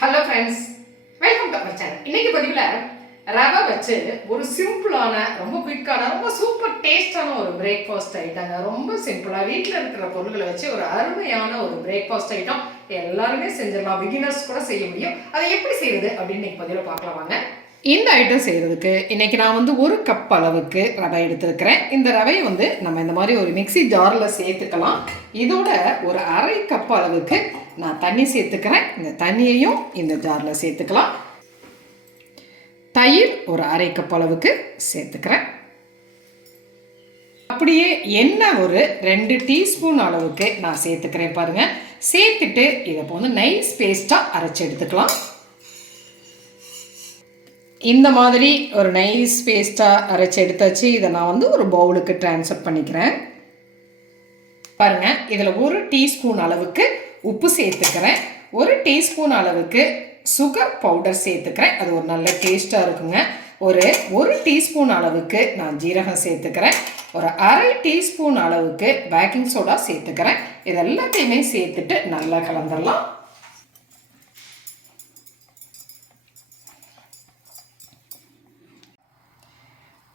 Hello friends, welcome to our channel. இன்னைக்கு பதிவுல ரவை வச்சு ஒரு சிம்பிளான ரொம்ப குயிக்கான ரொம்ப சூப்பர் டேஸ்டான ஒரு பிரேக்ஃபாஸ்ட் ஐட்டங்க. ரொம்ப சிம்பிளா வீட்ல இருக்கிற பொருட்களை வச்சு ஒரு அருமையான ஒரு பிரேக்ஃபாஸ்ட் ஐட்டம் எல்லாருமே செஞ்சிடலாம். பிகினர்ஸ் கூட செய்ய முடியும். அதை எப்படி செய்யறது அப்படின்னு இன்னைக்கு பதிவுல பார்க்கலாம் வாங்க. இந்த ஐட்டம் செய்கிறதுக்கு இன்றைக்கி நான் ஒரு கப் அளவுக்கு ரவை எடுத்துருக்கிறேன். இந்த ரவையை நம்ம இந்த மாதிரி ஒரு மிக்சி ஜாரில் சேர்த்துக்கலாம். இதோட ஒரு அரை கப் அளவுக்கு நான் தண்ணி சேர்த்துக்கிறேன். இந்த தண்ணியையும் இந்த ஜாரில் சேர்த்துக்கலாம். தயிர் ஒரு அரை கப் அளவுக்கு சேர்த்துக்கிறேன். அப்படியே எண்ணெய் ஒரு 2 டீஸ்பூன் அளவுக்கு நான் சேர்த்துக்கிறேன். பாருங்கள், சேர்த்துட்டு இதை நைஸ் பேஸ்ட்டாக அரைச்சி எடுத்துக்கலாம். இந்த மாதிரி ஒரு நைஸ் பேஸ்ட்டாக அரைச்சி எடுத்தாச்சு. இதை நான் ஒரு பவுலுக்கு ட்ரான்ஸ்ஃபர் பண்ணிக்கிறேன். பாருங்கள், இதில் 1 டீஸ்பூன் அளவுக்கு உப்பு சேர்த்துக்கிறேன். 1 டீஸ்பூன் அளவுக்கு சுகர் பவுடர் சேர்த்துக்கிறேன். அது ஒரு நல்ல டேஸ்ட்டாக இருக்குங்க. ஒரு டீஸ்பூன் அளவுக்கு நான் ஜீரகம் சேர்த்துக்கிறேன். ஒரு அரை டீஸ்பூன் அளவுக்கு பேக்கிங் சோடா சேர்த்துக்கிறேன். இது எல்லாத்தையுமே சேர்த்துட்டு நல்லா கலந்துடலாம்.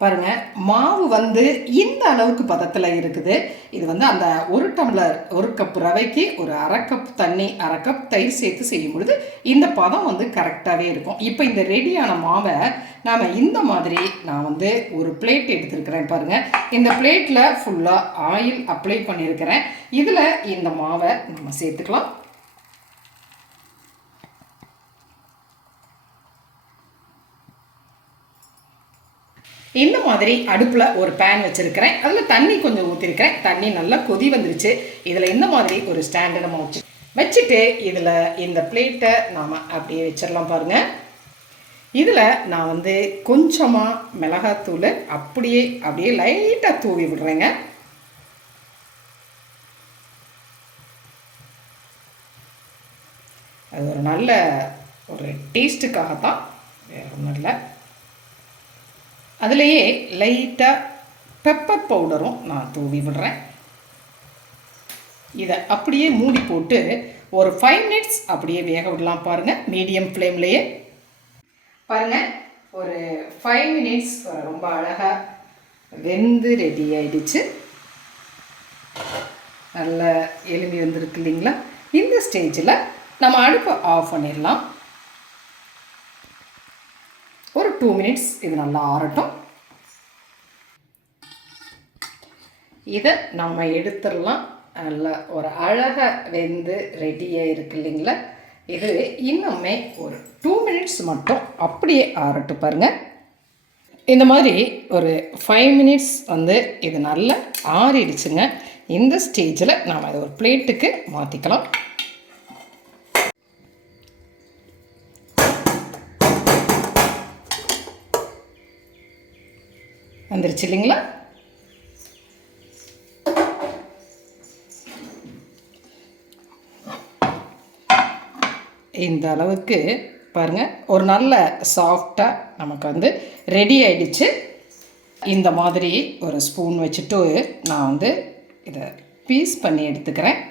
பாருங்கள், மாவு இந்த அளவுக்கு பதத்தில் இருக்குது. இது அந்த 1 டம்ளர் 1 கப் ரவைக்கு ஒரு அரை கப் தண்ணி, அரை கப் தயிர் சேர்த்து செய்யும் பொழுது இந்த பதம் கரெக்டாகவே இருக்கும். இப்போ இந்த ரெடியான மாவை நாம் இந்த மாதிரி நான் ஒரு பிளேட் எடுத்துருக்கிறேன். பாருங்கள், இந்த பிளேட்டில் ஃபுல்லாக ஆயில் அப்ளை பண்ணியிருக்கிறேன். இதில் இந்த மாவை நம்ம சேர்த்துக்கலாம். இந்த மாதிரி அடுப்பில் ஒரு பேன் வச்சுருக்கிறேன். அதில் தண்ணி கொஞ்சம் ஊற்றிருக்கிறேன். தண்ணி நல்லா கொதி வந்துருச்சு. இதில் இந்த மாதிரி ஒரு ஸ்டாண்டு நம்ம வச்சுட்டு இதில் இந்த பிளேட்டை நாம் அப்படியே வச்சிடலாம். பாருங்கள், இதில் நான் கொஞ்சமாக மிளகாத்தூள் அப்படியே லைட்டாக தூவி விடுறேங்க. அது ஒரு நல்ல ஒரு டேஸ்ட்டுக்காகத்தான், வேறு ஒன்றும் இல்லை. அதுலேயே லைட்டாக பெப்பர் பவுடரும் நான் தூவி விடுறேன். இதை அப்படியே மூடி போட்டு ஒரு 5 மினிட்ஸ் அப்படியே வேக விடலாம். பாருங்கள், மீடியம் ஃப்ளேம்லேயே. பாருங்கள், ஒரு 5 மினிட்ஸ் ரொம்ப அழகாக வெந்து ரெடி ஆகிடுச்சு. நல்லா எலும்பி வந்துருக்கு இல்லைங்களா? இந்த ஸ்டேஜில் நம்ம அடுப்பை ஆஃப் பண்ணிடலாம். ஒரு 2 மினிட்ஸ் இது நல்லா ஆறட்டும். இதை நாம் எடுத்துடலாம். நல்லா ஒரு அழகாக வெந்து ரெடியாக இருக்கு இல்லைங்களா? இது இன்னுமே ஒரு 2 மினிட்ஸ் மட்டும் அப்படியே ஆறட்டும். பாருங்கள், இந்த மாதிரி ஒரு 5 மினிட்ஸ் இது நல்லா ஆறிடுச்சுங்க. இந்த ஸ்டேஜில் நாம் இதை ஒரு பிளேட்டுக்கு மாற்றிக்கலாம். வந்துருச்சு இல்லைங்களா? இந்த அளவுக்கு பாருங்கள், ஒரு நல்ல சாஃப்டாக நமக்கு ரெடி ஆகிடுச்சு. இந்த மாதிரி ஒரு ஸ்பூன் வச்சுட்டு நான் இதை பீஸ் பண்ணி எடுத்துக்கிறேன்.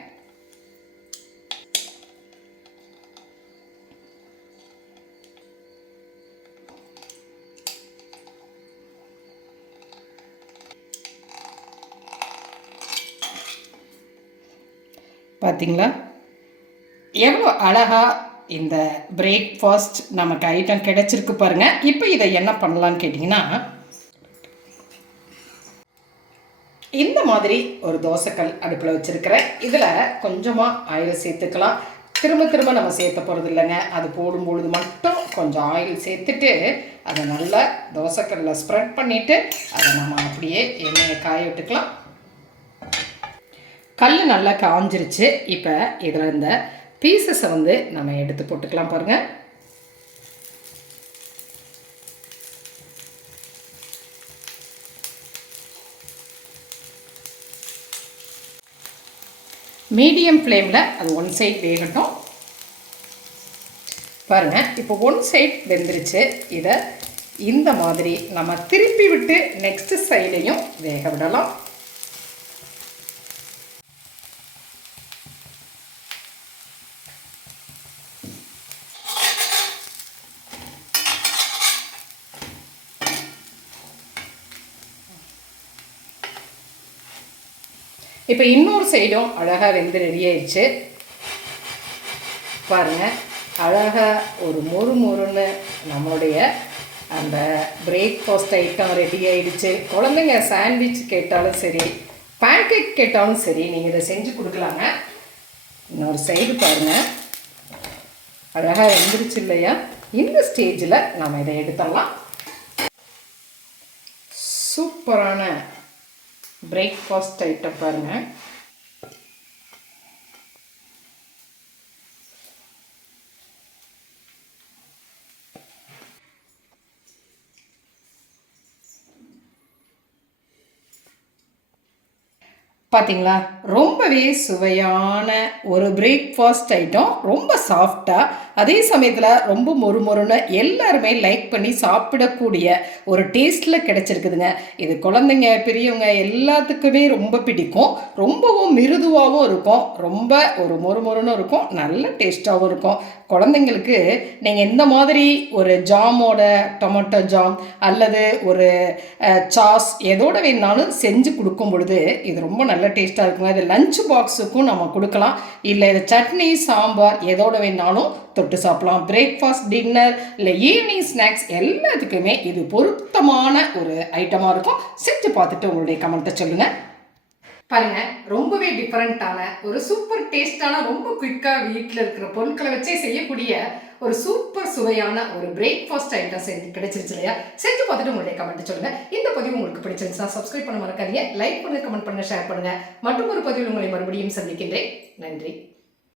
பார்த்தீங்களா எவ்வளோ அழகாக இந்த பிரேக்ஃபாஸ்ட் நமக்கு ஐட்டம் கிடைச்சிருக்கு பாருங்கள். இப்போ இதை என்ன பண்ணலான்னு கேட்டிங்கன்னா, இந்த மாதிரி ஒரு தோசைக்கல் அடுப்பில் வச்சுருக்கிறேன். இதில் கொஞ்சமாக ஆயில் சேர்த்துக்கலாம். திரும்ப நம்ம சேர்த்த போகிறது இல்லைங்க. அது போடும்பொழுது மட்டும் கொஞ்சம் ஆயில் சேர்த்துட்டு அதை நல்லா தோசைக்கல்லில் ஸ்ப்ரெட் பண்ணிவிட்டு அதை நம்ம அப்படியே எண்ணெயை காய விட்டுக்கலாம். கல் நல்லா காஞ்சிருச்சு. இப்போ இதில் இந்த பீசஸை நம்ம எடுத்து போட்டுக்கலாம். பாருங்கள், மீடியம் ஃப்ளேமில் அது 1 சைட் வேகட்டும். பாருங்கள், இப்போ 1 சைட் வெந்துருச்சு. இதை இந்த மாதிரி நம்ம திருப்பி விட்டு நெக்ஸ்ட் சைடையும் வேக விடலாம். இப்போ இன்னொரு சைடும் அழகாக வெந்து ரெடி ஆயிடுச்சு பாருங்கள். அழகாக ஒரு மொறுன்னு நம்மளுடைய அந்த பிரேக்ஃபாஸ்ட் ஐட்டம் ரெடி ஆகிடுச்சு. குழந்தைங்க சாண்ட்விச் கேட்டாலும் சரி, பேன்கேக் கேட்டாலும் சரி, நீங்கள் இதை செஞ்சு கொடுக்கலாங்க. இன்னொரு சைடு பாருங்கள், அழகாக வெந்துருச்சு இல்லையா? இந்த ஸ்டேஜில் நம்ம இதை எடுத்துடலாம். சூப்பரான பிரேக்ஃபாஸ்ட் ஐட்டம் பாருங்கள். பார்த்தீங்களா, ரொம்பவே சுவையான ஒரு பிரேக்ஃபாஸ்ட் ஐட்டம். ரொம்ப சாஃப்டாக, அதே சமயத்தில் ரொம்ப மொறுன்னு எல்லாருமே லைக் பண்ணி சாப்பிடக்கூடிய ஒரு டேஸ்ட்டில் கிடச்சிருக்குதுங்க. இது குழந்தைங்க பெரியவங்க எல்லாத்துக்குமே ரொம்ப பிடிக்கும். ரொம்பவும் மிருதுவாகவும் இருக்கும், ரொம்ப ஒரு மொறுன்னு இருக்கும், நல்ல டேஸ்ட்டாகவும் இருக்கும். குழந்தைங்களுக்கு நீங்கள் இந்த மாதிரி ஒரு ஜாமோட டொமேட்டோ ஜாம் அல்லது ஒரு சாஸ் எதோட வேணாலும் செஞ்சு கொடுக்கும் பொழுது இது ரொம்ப நல்ல டேஸ்ட்டாக இருக்குங்க. இது லஞ்ச் பாக்ஸுக்கும் நம்ம கொடுக்கலாம், இல்லை இது சட்னி சாம்பார் எதோட வேணாலும் தொட்டு சாப்பிடலாம். பிரேக்ஃபாஸ்ட், டின்னர், இல்லை ஈவினிங் ஸ்நாக்ஸ் எல்லாத்துக்குமே இது பொருத்தமான ஒரு ஐட்டமாக இருக்கும். செஞ்சு பார்த்துட்டு உங்களுடைய கமெண்ட்டை சொல்லுங்கள். பாருங்கள், ரொம்பவே டிஃப்ரெண்ட்டான ஒரு சூப்பர் டேஸ்டான, ரொம்ப குயிக்காக வீட்டில் இருக்கிற பொருட்களை வச்சே செய்யக்கூடிய ஒரு சூப்பர் சுவையான ஒரு பிரேக்ஃபாஸ்ட் ஐட்டம் செஞ்சு கிடைச்சிருச்சு இல்லையா? செஞ்சு பார்த்துட்டு உங்களுடைய கமெண்ட் சொல்லுங்கள். இந்த பதிவு உங்களுக்கு பிடிச்சிருந்துச்சுன்னா சப்ஸ்கிரைப் பண்ண மறக்காதீங்க. லைக் பண்ணுங்கள், கமெண்ட் பண்ணுங்கள், ஷேர் பண்ணுங்கள். மற்றும் ஒரு பதிவில் உங்களை மறுபடியும் சந்திக்கின்றேன். நன்றி.